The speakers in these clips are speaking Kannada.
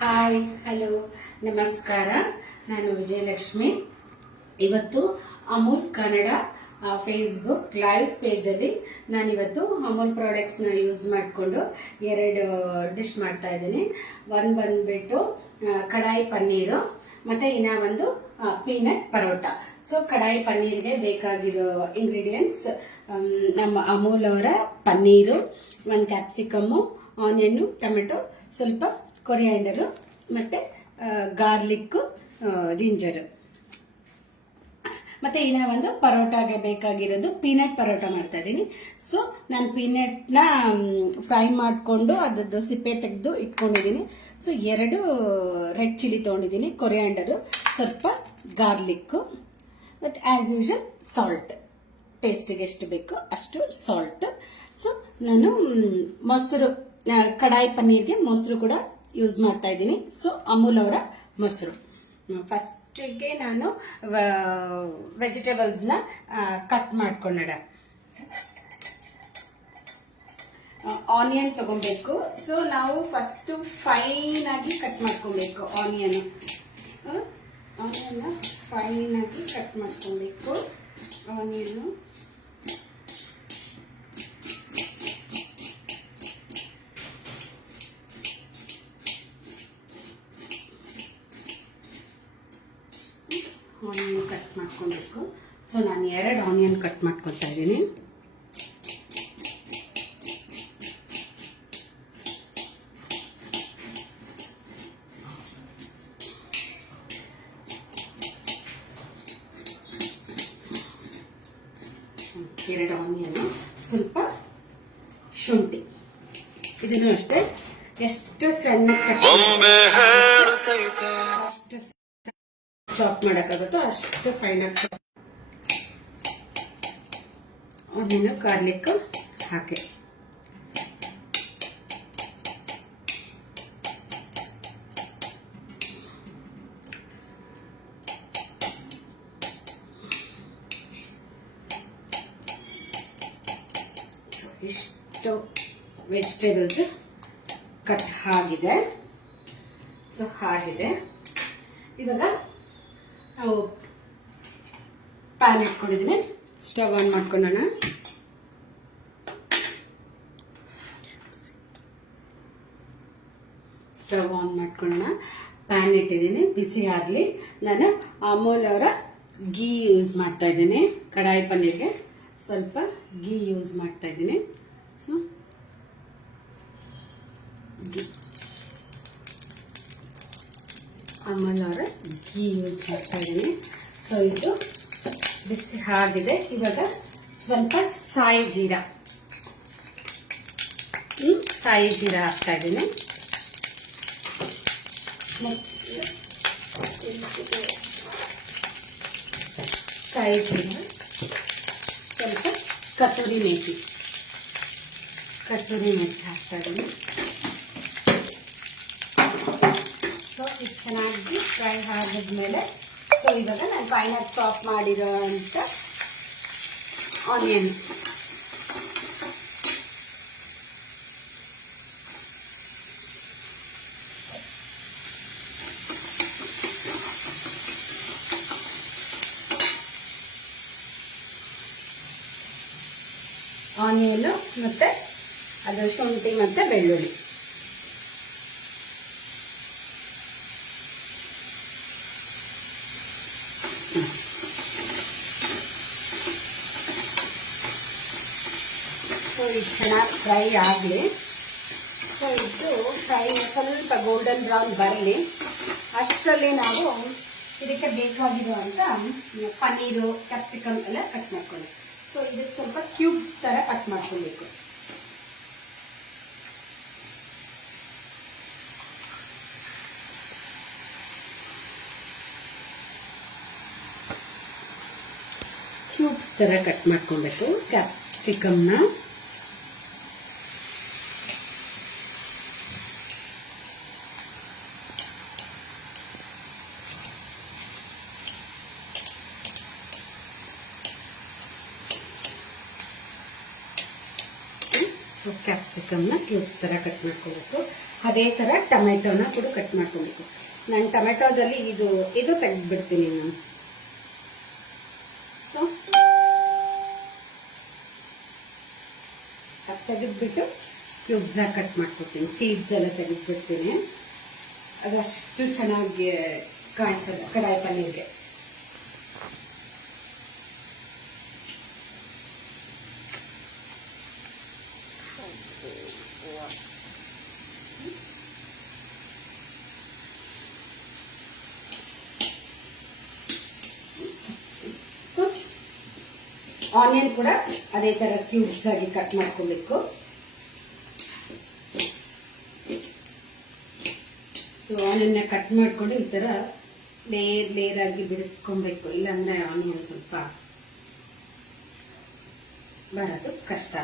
ಹಾಯ್, ಹಲೋ, ನಮಸ್ಕಾರ. ನಾನು ವಿಜಯಲಕ್ಷ್ಮಿ. ಇವತ್ತು ಅಮೂಲ್ ಕನ್ನಡ ಫೇಸ್ಬುಕ್ ಲೈವ್ ಪೇಜಲ್ಲಿ ನಾನಿವತ್ತು ಅಮೂಲ್ ಪ್ರಾಡಕ್ಟ್ಸ್ನ ಯೂಸ್ ಮಾಡಿಕೊಂಡು ಎರಡು ಡಿಶ್ ಮಾಡ್ತಾ ಇದ್ದೀನಿ. ಒಂದು ಬಂದ್ಬಿಟ್ಟು ಕಡಾಯಿ ಪನ್ನೀರು ಮತ್ತು ಇನ್ನೂ ಒಂದು ಪೀನಟ್ ಪರೋಟ. ಸೊ ಕಡಾಯಿ ಪನ್ನೀರ್ಗೆ ಬೇಕಾಗಿರೋ ಇಂಗ್ರೀಡಿಯೆಂಟ್ಸ್ ನಮ್ಮ ಅಮೂಲ್ ಅವರ ಪನ್ನೀರು, ಒಂದು ಕ್ಯಾಪ್ಸಿಕಮ್ಮು, ಆನಿಯನ್ನು, ಟೊಮೆಟೊ, ಸ್ವಲ್ಪ ಕೊರಿಯಾಂಡರು ಮತ್ತು ಗಾರ್ಲಿಕ್ಕು, ಜಿಂಜರು. ಮತ್ತು ಇನ್ನೂ ಒಂದು ಪರೋಟಾಗೆ ಬೇಕಾಗಿರೋದು ಪೀನಟ್ ಪರೋಟ ಮಾಡ್ತಾ ಇದ್ದೀನಿ. ಸೊ ನಾನು ಪೀನಟ್ನ ಫ್ರೈ ಮಾಡಿಕೊಂಡು ಅದರದ್ದು ಸಿಪ್ಪೆ ತೆಗೆದು ಇಟ್ಕೊಂಡಿದ್ದೀನಿ. ಸೊ 2 ರೆಡ್ ಚಿಲ್ಲಿ ತೊಗೊಂಡಿದ್ದೀನಿ, ಕೊರಿಯಾಂಡರು, ಸ್ವಲ್ಪ garlic, but as usual salt, ಟೇಸ್ಟಿಗೆ ಎಷ್ಟು ಬೇಕೋ ಅಷ್ಟು ಸಾಲ್ಟ್. ಸೊ ನಾನು ಮೊಸರು, ಕಡಾಯಿ ಪನ್ನೀರ್ಗೆ ಮೊಸರು ಕೂಡ ಯೂಸ್ ಮಾಡ್ತಾ ಇದ್ದೀನಿ. ಸೊ ಅಮೂಲ್ ಅವರ ಮೊಸರು. ಫಸ್ಟಿಗೆ ನಾನು ವೆಜಿಟೇಬಲ್ಸ್ನ ಕಟ್ ಮಾಡ್ಕೊಂಡ. ಆನಿಯನ್ ತಗೊಬೇಕು. ಸೊ ನಾವು ಫಸ್ಟ್ ಫೈನ್ ಆಗಿ ಕಟ್ ಮಾಡ್ಕೊಬೇಕು. ಆನಿಯನ್ನ ಫೈನ್ ಆಗಿ ಕಟ್ ಮಾಡ್ಕೊಬೇಕು. ಆನಿಯನ್ ಕಟ್ ಮಾಡ್ಕೊಬೇಕು. ಸೊ ನಾನು 2 ಆನಿಯನ್ ಕಟ್ ಮಾಡ್ಕೊತಾ ಇದ್ದೀನಿ. ಎರಡು ಆನಿಯನ್, ಸ್ವಲ್ಪ ಶುಂಠಿ, ಇದನ್ನು ಅಷ್ಟೇ ಎಷ್ಟು ಸಣ್ಣ ಅಷ್ಟು ಚಾಪ್ ಮಾಡೋಕ್ಕಾಗುತ್ತೋ ಅಷ್ಟು ಫೈನಾಗಿ ಆನಿಯನ್, ಗಾರ್ಲಿಕ್ ಹಾಕಿ ಇಷ್ಟು ವೆಜಿಟೇಬಲ್ಸ್ ಕಟ್ ಆಗಿದೆ. ಸೊ ಆಗಿದೆ. ಇವಾಗ ನಾವು ಪ್ಯಾನ್ ಇಟ್ಕೊಂಡಿದ್ದೀನಿ. ಸ್ಟವ್ ಆನ್ ಮಾಡ್ಕೊಳ್ಳೋಣ. ಸ್ಟವ್ ಆನ್ ಮಾಡ್ಕೊಳ್ಳೋಣ. ಪ್ಯಾನ್ ಇಟ್ಟಿದ್ದೀನಿ, ಬಿಸಿ ಆಗಲಿ. ನಾನು ಅಮೂಲ್ ಅವರ ಗೀ ಯೂಸ್ ಮಾಡ್ತಾ ಇದ್ದೀನಿ. ಕಡಾಯಿ ಪನ್ನೀರ್ಗೆ ಸ್ವಲ್ಪ ಗೀ ಯೂಸ್ ಮಾಡ್ತಾ ಇದ್ದೀನಿ. ಸೊ ಅಮೂಲ್ ಅವರ ಗೀ ಯೂಸ್ ಮಾಡ್ತಾ ಇದ್ದೀನಿ. ಸೊ ಇದು ಬಿಸಿ ಆಗಿದೆ. ಇವಾಗ ಸ್ವಲ್ಪ ಸಾಯಿ ಜೀರಾ ಹಾಕ್ತಾ ಇದ್ದೀನಿ. ಸಾಯಿ ಜೀರಾ, ಸ್ವಲ್ಪ ಕಸೂರಿ ಮೇಥಿ ಹಾಕ್ತಾ ಇದ್ದೀನಿ. ಸೊ ಇದು ಚೆನ್ನಾಗಿ ಫ್ರೈ ಆಗಿದ್ಮೇಲೆ, ಸೊ ಇವಾಗ ನಾನು ಫೈನಾಗಿ ಚಾಪ್ ಮಾಡಿರೋ ಅಂತ ಆನಿಯನ್, ಮತ್ತೆ ಅದು ಶುಂಠಿ ಮತ್ತೆ ಬೆಳ್ಳುಳ್ಳಿ, ಸೊ ಇದು ಚೆನ್ನಾಗಿ ಫ್ರೈ ಆಗಲಿ. ಸೊ ಇದು ಫ್ರೈ ಸ್ವಲ್ಪ ಗೋಲ್ಡನ್ ಬ್ರೌನ್ ಬರಲಿ. ಅಷ್ಟರಲ್ಲಿ ನಾವು ಇದಕ್ಕೆ ಬೇಕಾಗಿರುವಂಥ ಪನ್ನೀರು, ಕ್ಯಾಪ್ಸಿಕಮ್ ಎಲ್ಲ ಕಟ್ ಮಾಡ್ಕೊಳ್ಳಿ. ಸೊ ಇದಕ್ಕೆ ಸ್ವಲ್ಪ ಕ್ಯೂಬ್ಸ್ ಥರ ಕಟ್ ಮಾಡ್ಕೊಬೇಕು. ಕ್ಯೂಬ್ಸ್ ಥರ ಕಟ್ ಮಾಡ್ಕೊಬೇಕು ಕ್ಯಾಪ್ಸಿಕಮ್ನ. ಸೊ ಕ್ಯಾಪ್ಸಿಕಮ್ನ ಕ್ಯೂಬ್ಸ್ ಥರ ಕಟ್ ಮಾಡ್ಕೋಬೇಕು. ಅದೇ ಥರ ಟೊಮೆಟೊನ ಕೂಡ ಕಟ್ ಮಾಡ್ಕೊಬೇಕು. ನಾನು ಟೊಮೆಟೊದಲ್ಲಿ ಇದು ತೆಗೆದ್ಬಿಡ್ತೀನಿ ನಾನು. ಸೊ ಅದು ತೆಗೆದ್ಬಿಟ್ಟು ಕ್ಯೂಬ್ಸಾಗಿ ಕಟ್ ಮಾಡ್ಕೊತೀನಿ. ಸೀಡ್ಸ್ ಎಲ್ಲ ತೆಗೆದ್ಬಿಡ್ತೀನಿ. ಅದಷ್ಟು ಚೆನ್ನಾಗಿ ಕಾಣಿಸಲ್ಲ ಕಡಾಯಿ ಪನ್ನೀರ್ಗೆ. ಸೊ ಆನಿಯನ್ ಕೂಡ ಅದೇ ಥರ ಕ್ಯೂಬ್ಸ್ ಆಗಿ ಕಟ್ ಮಾಡ್ಕೊಬೇಕು. ಸೊ ಆನಿಯನ್ನ ಕಟ್ ಮಾಡಿಕೊಂಡು ಈ ಥರ ಲೇಯರ್ ಆಗಿ ಬಿಡಿಸ್ಕೊಬೇಕು. ಇಲ್ಲಾಂದ್ರೆ ಆನಿಯನ್ ಸ್ವಲ್ಪ ಬರೋದು ಕಷ್ಟ.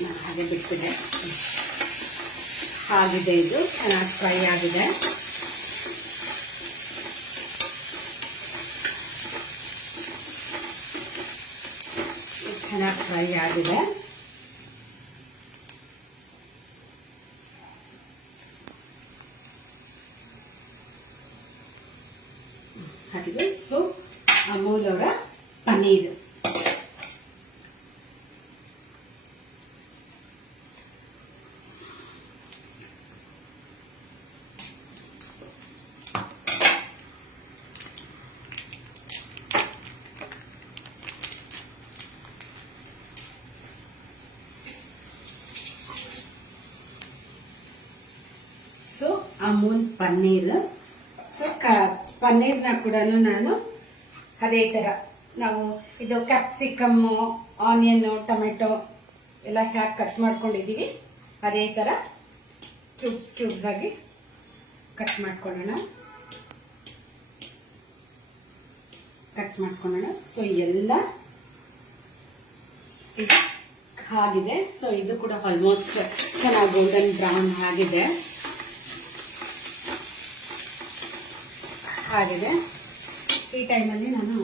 ನಾನು ಹಾಗೆ ಬಿಟ್ಟಿದೆ. ಆಗಿದೆ, ಇದು ಚೆನ್ನಾಗಿ ಫ್ರೈ ಆಗಿದೆ. ಚೆನ್ನಾಗಿ ಫ್ರೈ ಆಗಿದೆ. ಹಾಗೆ ಸೊ ಅಮೂಲ್ ಅವರ ಪನ್ನೀರ್. ಸೊ ಅಮೂಲ್ ಪನ್ನೀರ್. ಸೊ ಪನ್ನೀರ್ನ ಕೂಡ ನಾನು ಅದೇ ಥರ ನಾವು ಇದು ಕ್ಯಾಪ್ಸಿಕಮ್ಮು, ಆನಿಯನ್ನು, ಟೊಮೆಟೊ ಎಲ್ಲ ಹ್ಯಾಕ್ ಕಟ್ ಮಾಡ್ಕೊಂಡಿದ್ದೀವಿ ಅದೇ ಥರ ಕ್ಯೂಬ್ಸ್ ಆಗಿ ಕಟ್ ಮಾಡ್ಕೊಳ್ಳೋಣ. ಸೊ ಎಲ್ಲ ಇದು ಆಗಿದೆ. ಸೊ ಇದು ಕೂಡ ಆಲ್ಮೋಸ್ಟ್ ಚೆನ್ನಾಗಿ ಗೋಲ್ಡನ್ ಬ್ರೌನ್ ಆಗಿದೆ. ಈ ಟೈಮಲ್ಲಿ ನಾನು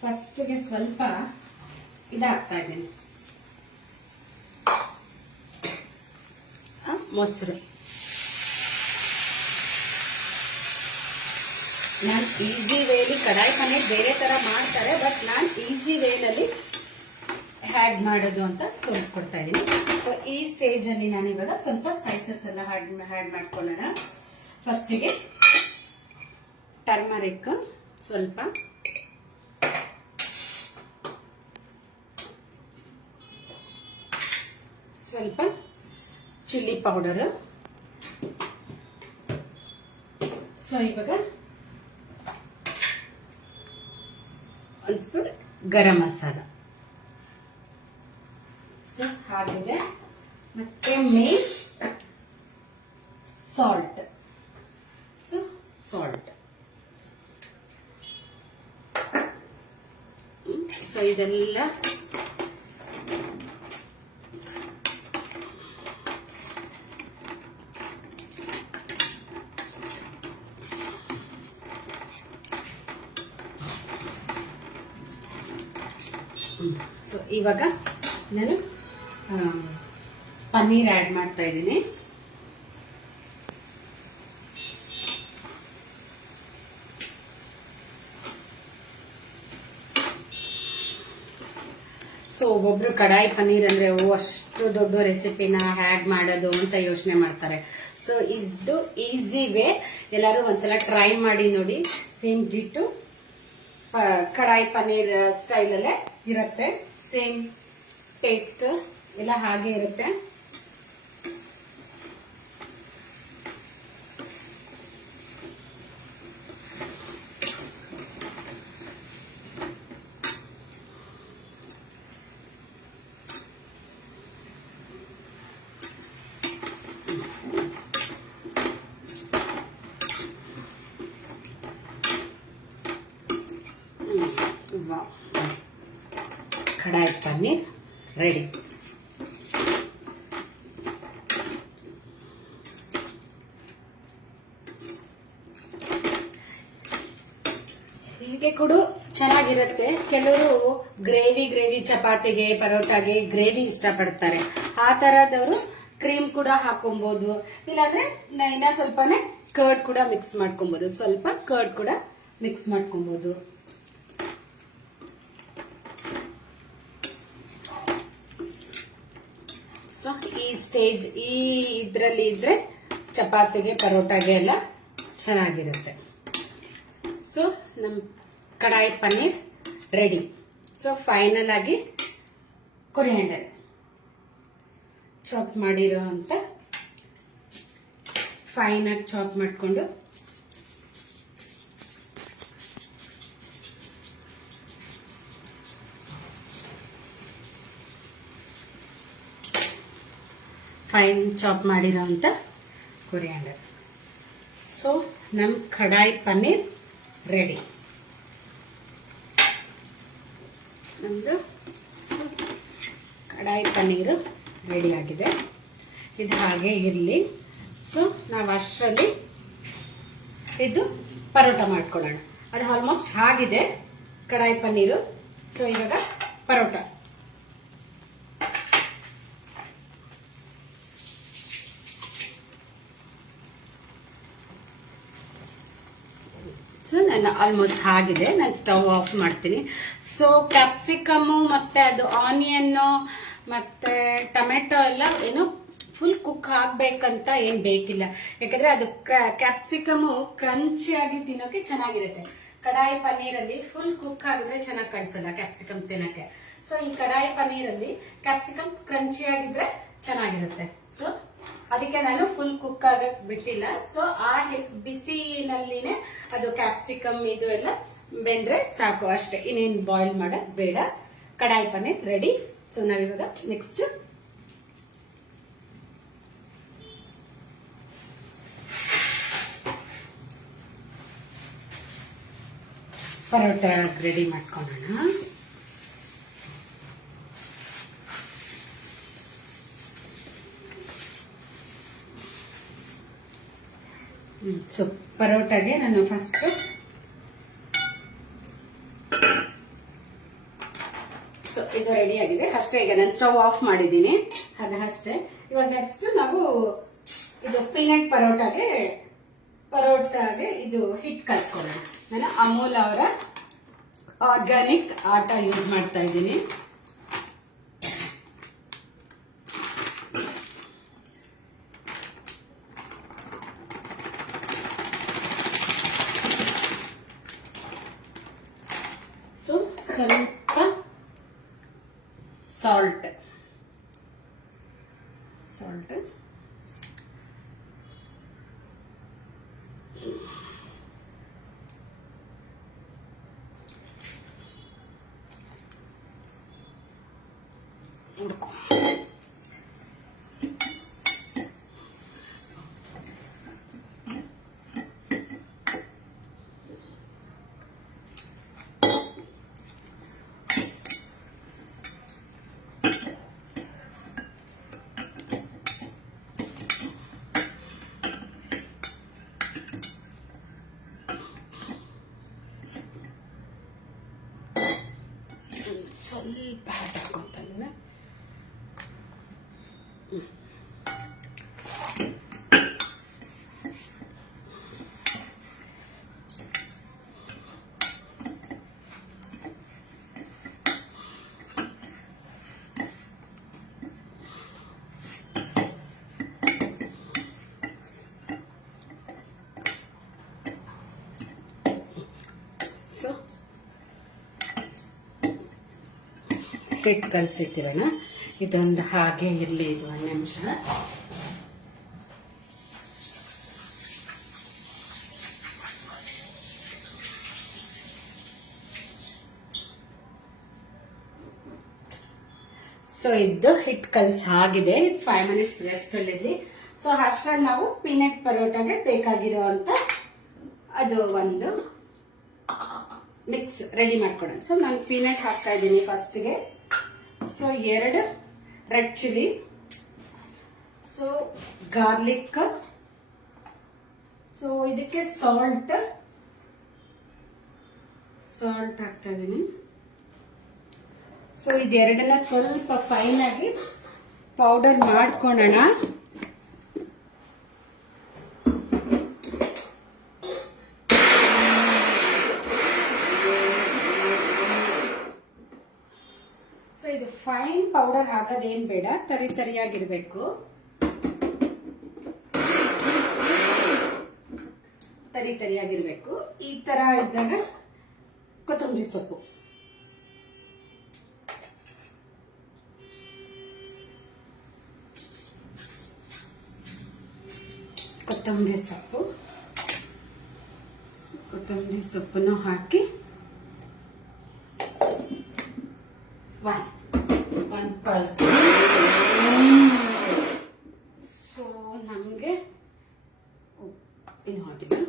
ಫಸ್ಟ್ಗೆ ಸ್ವಲ್ಪ ಇದಾಗ್ತಾ ಇದ್ದೀನಿ, ಮೊಸರು. ನಾನು ಈಸಿ ವೇಲಿ ಕಡಾಯಿ ಪನ್ನೀರ್ ಬೇರೆ ಥರ ಮಾಡ್ತಾರೆ, ಬಟ್ ನಾನು ಈಸಿ ವೇನಲ್ಲಿ ಹ್ಯಾಡ್ ಮಾಡೋದು ಅಂತ ತೋರಿಸ್ಕೊಡ್ತಾ ಇದ್ದೀನಿ. ಸೊ ಈ ಸ್ಟೇಜಲ್ಲಿ ನಾನು ಇವಾಗ ಸ್ವಲ್ಪ ಸ್ಪೈಸಸ್ ಎಲ್ಲ ಹ್ಯಾಡ್ ಮಾಡ್ಕೊಳ್ಳೋಣ. ಫಸ್ಟಿಗೆ ಟರ್ಮರಿಕ್ ಸ್ವಲ್ಪ, ಸ್ವಲ್ಪ ಚಿಲ್ಲಿ ಪೌಡರ್. ಸೊ ಇವಾಗ ಒಂದು ಸ್ಪೂನ್ ಗರಂ ಮಸಾಲ. ಸೊ ಹಾಗಿದೆ. ಮತ್ತೆ main salt. So salt. So ಇದೆಲ್ಲ ಸೊ ಇವಾಗ ನಾನು ಪನ್ನೀರ್ ಆ್ಯಡ್ ಮಾಡ್ತಾ ಇದ್ದೀನಿ. ಸೊ ಒಬ್ಬೊಬ್ರು ಕಡಾಯಿ ಪನ್ನೀರ್ ಅಂದ್ರೆ ಅಷ್ಟು ದೊಡ್ಡ ರೆಸಿಪಿನ ಹ್ಯಾಡ್ ಮಾಡೋದು ಅಂತ ಯೋಚನೆ ಮಾಡ್ತಾರೆ. ಸೊ ಇದು ಈಸಿ ವೇ. ಎಲ್ಲರೂ ಒಂದ್ಸಲ ಟ್ರೈ ಮಾಡಿ ನೋಡಿ. ಸೇಮ್ ಡಿಟ್ಟು ಕಡಾಯಿ ಪನ್ನೀರ್ ಸ್ಟೈಲಲ್ಲೇ ಇರುತ್ತೆ. ಸೇಮ್ ಟೇಸ್ಟ್ ಎಲ್ಲ ಹಾಗೆ ಇರುತ್ತೆ. ಕಡಾಯಿ ಪನ್ನೀರ್ ರೆಡಿ. ಹೀಗೆ ಕೂಡ ಚೆನ್ನಾಗಿರುತ್ತೆ. ಕೆಲವರು ಗ್ರೇವಿ ಚಪಾತಿಗೆ ಪರೋಟಾಗೆ ಗ್ರೇವಿ ಇಷ್ಟಪಡ್ತಾರೆ. ಆ ತರದವರು ಕ್ರೀಮ್ ಕೂಡ ಹಾಕೊಬಹುದು, ಇಲ್ಲಾಂದ್ರೆ ಇನ್ನ ಸ್ವಲ್ಪನೇ ಕರ್ಡ್ ಕೂಡ ಮಿಕ್ಸ್ ಮಾಡ್ಕೊಬಹುದು. ಸ್ವಲ್ಪ ಕರ್ಡ್ ಕೂಡ ಮಿಕ್ಸ್ ಮಾಡ್ಕೊಬಹುದು. ಸೊ ಈ ಸ್ಟೇಜ್ ಇದ್ರಲ್ಲಿ ಇದ್ರೆ ಚಪಾತಿಗೆ ಪರೋಟಾಗೆ ಎಲ್ಲ ಚೆನ್ನಾಗಿರುತ್ತೆ. ಸೊ ನಮ್ ಕಡಾಯಿ ಪನ್ನೀರ್ ರೆಡಿ. ಸೊ ಫೈನಲ್ ಆಗಿ ಕೊರಿಯಾಂಡರ್ ಚಾಪ್ ಮಾಡಿರೋ ಅಂತ ಫೈನ್ ಆಗಿ ಚಾಪ್ ಮಾಡಿಕೊಂಡು ಫೈನ್ ಚಾಪ್ ಮಾಡಿರೋ ಅಂತ ಕೊರಿಯಾಂಡರ್. ಸೊ ನಮ್ ಕಡಾಯಿ ಪನ್ನೀರ್ ರೆಡಿ. ನಮ್ದು ಕಡಾಯಿ ಪನ್ನೀರು ರೆಡಿ ಆಗಿದೆ. ಇದು ಹಾಗೆ ಇರಲಿ. ಸೊ ನಾವು ಅಷ್ಟರಲ್ಲಿ ಇದು ಪರೋಟ ಮಾಡ್ಕೊಳ್ಳೋಣ. ಅದು ಆಲ್ಮೋಸ್ಟ್ ಆಗಿದೆ ಕಡಾಯಿ ಪನ್ನೀರು. ಸೊ ಇವಾಗ ಪರೋಟ. ಸೊ ನನ್ನ ಆಲ್ಮೋಸ್ಟ್ ಆಗಿದೆ. ನಾನು ಸ್ಟವ್ ಆಫ್ ಮಾಡ್ತೀನಿ. ಸೊ ಕ್ಯಾಪ್ಸಿಕಮ್ಮು ಮತ್ತೆ ಅದು ಆನಿಯನ್ನು ಮತ್ತೆ ಟೊಮೆಟೊ ಎಲ್ಲ ಏನು ಫುಲ್ ಕುಕ್ ಆಗ್ಬೇಕಂತ ಏನ್ ಬೇಕಿಲ್ಲ. ಯಾಕಂದ್ರೆ ಅದು ಕ್ಯಾಪ್ಸಿಕಮ್ ಕ್ರಂಚಿಯಾಗಿ ತಿನ್ನೋಕೆ ಚೆನ್ನಾಗಿರುತ್ತೆ. ಕಡಾಯಿ ಪನ್ನೀರಲ್ಲಿ ಫುಲ್ ಕುಕ್ ಆಗಿದ್ರೆ ಚೆನ್ನಾಗಿ ಕಾಣಿಸಲ್ಲ ಕ್ಯಾಪ್ಸಿಕಮ್ ತಿನ್ನಕ್ಕೆ. ಸೊ ಈ ಕಡಾಯಿ ಪನ್ನೀರಲ್ಲಿ ಕ್ಯಾಪ್ಸಿಕಮ್ ಕ್ರಂಚಿ ಆಗಿದ್ರೆ ಚೆನ್ನಾಗಿರುತ್ತೆ. ಸೊ ಅದಕ್ಕೆ ನಾನು ಫುಲ್ ಕುಕ್ ಆಗಕ್ ಬಿಟ್ಟಿಲ್ಲ. ಸೊ ಆ ಬಿಸಿನಲ್ಲಿನೇ ಅದು ಕ್ಯಾಪ್ಸಿಕಮ್ ಇದು ಎಲ್ಲ ಬೆಂದ್ರೆ ಸಾಕು ಅಷ್ಟೇ. ಇನ್ನೇನು ಬಾಯ್ಲ್ ಮಾಡೋದು ಬೇಡ. ಕಡಾಯಿ ಪನ್ನೀರ್ ರೆಡಿ. ಸೊ ನಾವಿವಾಗ ನೆಕ್ಸ್ಟ್ ಪರೋಟ ರೆಡಿ ಮಾಡ್ಕೊಳ್ಳೋಣ. ಸೊ ಪರೋಟಾಗೆ ನಾನು ಫಸ್ಟ್ ಸೊ ಇದು ರೆಡಿ ಆಗಿದೆ ಅಷ್ಟೇ. ಈಗ ನಾನು ಸ್ಟವ್ ಆಫ್ ಮಾಡಿದ್ದೀನಿ. ಹಾಗೆ ಅಷ್ಟೇ. ಇವಾಗ ನೆಕ್ಸ್ಟ್ ನಾವು ಇದು ಪೀನಟ್ ಪರೋಟಾಗೆ ಇದು ಹಿಟ್ ಕಲ್ಸ್ಕೊಳ್ಳೋಣ. ನಾನು ಅಮೂಲ್ ಅವರ ಆರ್ಗ್ಯಾನಿಕ್ ಆಟಾ ಯೂಸ್ ಮಾಡ್ತಾ ಇದ್ದೀನಿ. ಸೊ ಸ್ವಲ್ಪ ಸಾಲ್ಟ್ ಹುಡ್ಕೊ. ಸ್ವಲ್ಪ ಹಾಕೊಂತಾನೆ. ಸೊ ಹಿಟ್ಟು ಕಲಸಿಟ್ಟಿರೋಣ. ಇದೊಂದು ಹಾಗೆ ಇರಲಿ. ಇದು 1 ನಿಮಿಷ. ಸೊ ಇದು ಹಿಟ್ಟು ಕಲಸಿ ಆಗಿದೆ. 5 ಮಿನಿಟ್ಸ್ ರೆಸ್ಟ್ ಅಲ್ಲಿ. ಸೊ ಅಷ್ಟರಲ್ಲಿ ನಾವು ಪೀನಟ್ ಪರೋಟಾಗೆ ಬೇಕಾಗಿರೋ ಅಂತ ಅದು ಒಂದು ಮಿಕ್ಸ್ ರೆಡಿ ಮಾಡ್ಕೊಳ್ಳೋಣ. ಸೊ ನಾನು ಪೀನಟ್ ಹಾಕ್ತಾ ಇದ್ದೀನಿ ಫಸ್ಟ್ಗೆ. So 2 red chilli, so garlic, so ಇದಕ್ಕೆ ಸಾಲ್ಟ್ ಸಾಲ್ಟ್ ಹಾಕ್ತಾ ಇದ್ದೀನಿ. ಸೊ ಇದೆರಡನ್ನ ಸ್ವಲ್ಪ ಫೈನ್ ಆಗಿ ಪೌಡರ್ ಮಾಡ್ಕೊಳ್ಳೋಣ. ಸೊ ಇದು ಫೈನ್ ಪೌಡರ್ ಆಗೋದೇನ್ ಬೇಡ, ತರಿ ತರಿಯಾಗಿರ್ಬೇಕು. ತರಿಯಾಗಿರ್ಬೇಕು. ಈ ತರ ಇದ್ದಾಗ ಕೊತ್ತಂಬರಿ ಸೊಪ್ಪು, ಕೊತ್ತಂಬರಿ ಸೊಪ್ಪನ್ನು ಹಾಕಿ ಒನ್ ಪಲ್ಸ್. ಸೊ ನಮಗೆ ಏನು ಹಾಕಿದ್ದು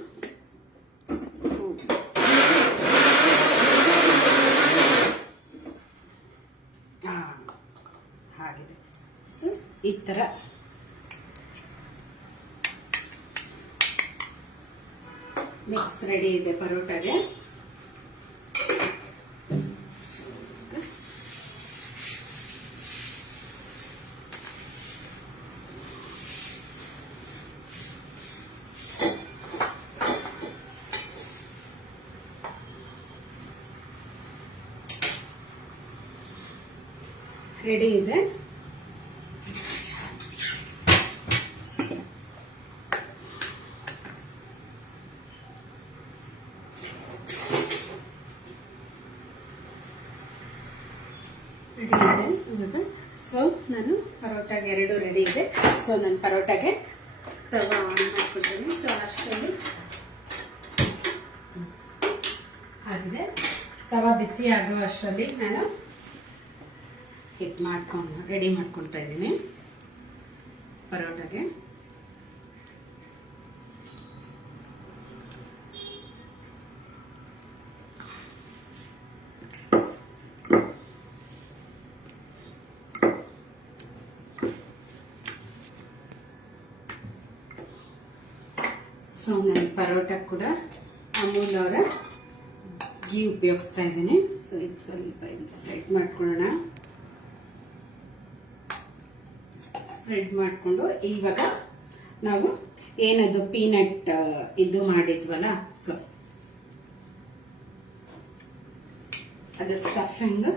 ಆಗಿದೆ. ಸೊ ಈ ತರ ಮಿಕ್ಸ್ ರೆಡಿ ಇದೆ ಪರೋಟಾಗೆ. ರೆಡಿ ಇದೆ. ಸೊ ನಾನು ಪರೋಟಾಗೆ ಎರಡು ರೆಡಿ ಇದೆ. ಸೊ ನಾನು ಪರೋಟಾಗೆ ತವಾ ಆನ್ ಮಾಡ್ಕೊಳ್ತೀನಿ. ಸೊ ಅಷ್ಟರಲ್ಲಿ ಆಗಿದೆ. ತವಾ ಬಿಸಿ ಆಗುವ ಅಷ್ಟರಲ್ಲಿ ನಾನು ರೆಡಿ ಮಾಡ್ಕೊಳ್ತಾ ಇದ್ದೀನಿ ಪರೋಟಾಗೆ. ಸೊ ನಾನು ಪರೋಟ ಕೂಡ ಅಮೂಲ್ ಅವರ ಘೀ ಉಪಯೋಗಿಸ್ತಾ ಇದ್ದೀನಿ. ಸೊ ಇದು ಸ್ವಲ್ಪ ಸ್ಪ್ರೆಡ್ ಮಾಡ್ಕೊಳ್ಳೋಣ. ಸ್ಪ್ರೆಡ್ ಮಾಡಿಕೊಂಡು ಇವಾಗ ನಾವು ಏನದು ಪೀನಟ್ ಇದು ಮಾಡಿದ್ವಲ್ಲ, ಸೊ ಅದು ಸ್ಟಫಿಂಗ್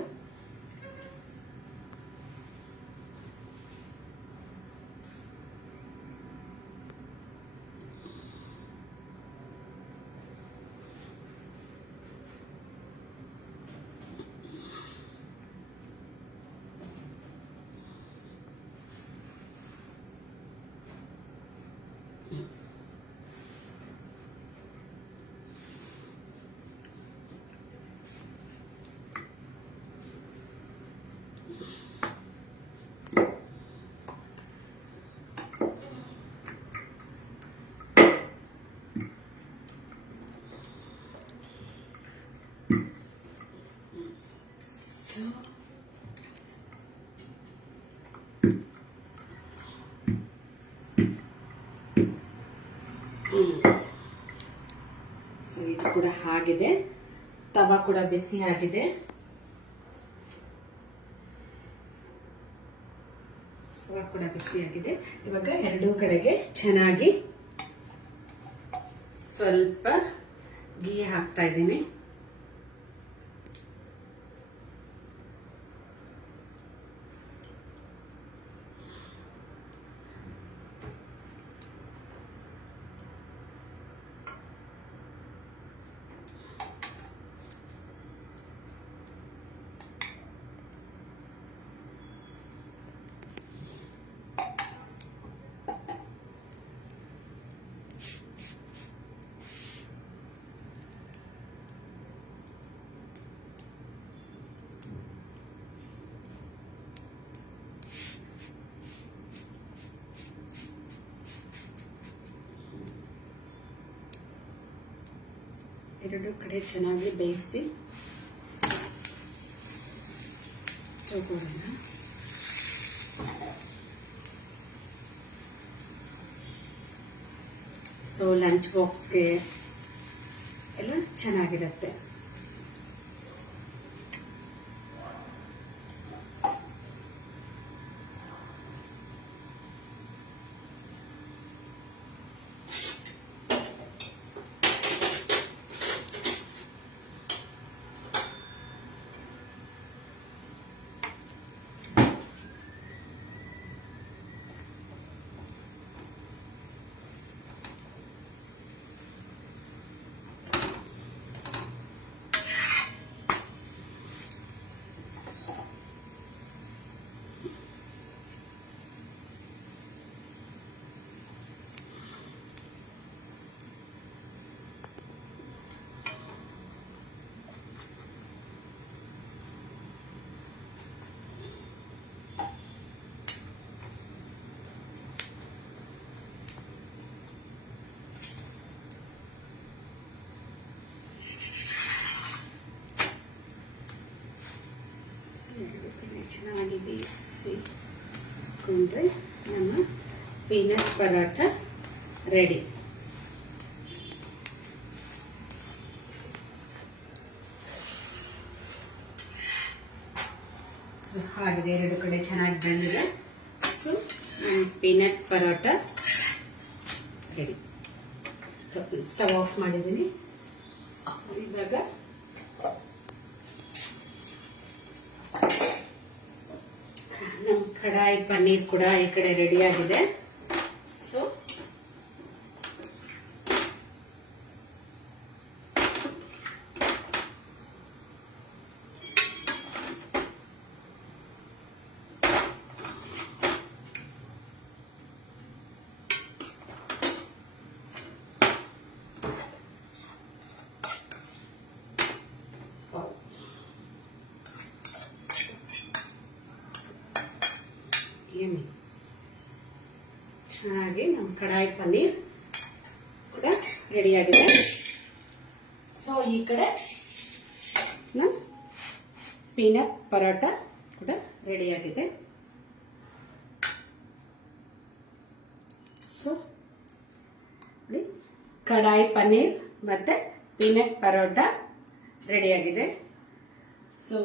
ಸೊ ಇದು ಕೂಡ ಆಗಿದೆ. ತವಾ ಕೂಡ ಬಿಸಿ ಆಗಿದೆ. ಇವಾಗ ಎರಡೂ ಕಡೆಗೆ ಚೆನ್ನಾಗಿ ಸ್ವಲ್ಪ ಗೀ ಹಾಕ್ತಾ ಇದ್ದೀನಿ. ಎರಡು ಕಡೆ ಚೆನ್ನಾಗಿ ಬೇಯಿಸಿ ತಗೊಳ್ಳೋಣ. ಸೊ ಲಂಚ್ ಬಾಕ್ಸ್ಗೆ ಎಲ್ಲ ಚೆನ್ನಾಗಿರುತ್ತೆ. ನೋಡ್ರಿ, ನಮ್ಮ ಪೀನಟ್ ಪರೋಟ ರೆಡಿ. ಸೊ ಹಾಗಿದೆ, ಎರಡು ಕಡೆ ಚೆನ್ನಾಗಿ ಬಂದಿದೆ. So peanut paratha ready. Stove off ಮಾಡಿದ್ದೀನಿ. ಇವಾಗ ನಮ್ಮ ಕಡಾಯಿ ಪನ್ನೀರ್ ಕೂಡ ಈ ಕಡೆ ರೆಡಿ ಆಗಿದೆ. ಸೊ ಚೆನ್ನಾಗಿ ನಮ್ಮ ಕಡಾಯಿ ಪನ್ನೀರ್ ಕೂಡ ರೆಡಿಯಾಗಿದೆ. ಸೊ ಈ ಕಡೆ ನಮ್ಮ ಪೀನಟ್ ಪರೋಟ ಕೂಡ ರೆಡಿಯಾಗಿದೆ. ಸೊ ಕಡಾಯಿ ಪನ್ನೀರ್ ಮತ್ತೆ ಪೀನಟ್ ಪರೋಟ ರೆಡಿಯಾಗಿದೆ. So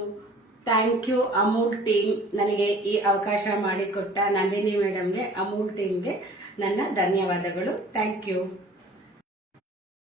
thank you Amul team, ನನಗೆ ಈ ಅವಕಾಶ ಮಾಡಿಕೊಟ್ಟ ನಂದಿನಿ ಮೇಡಮ್ಗೆ, ಅಮೂಲ್ ಟೀಮ್ಗೆ ನನ್ನ ಧನ್ಯವಾದಗಳು. Thank you.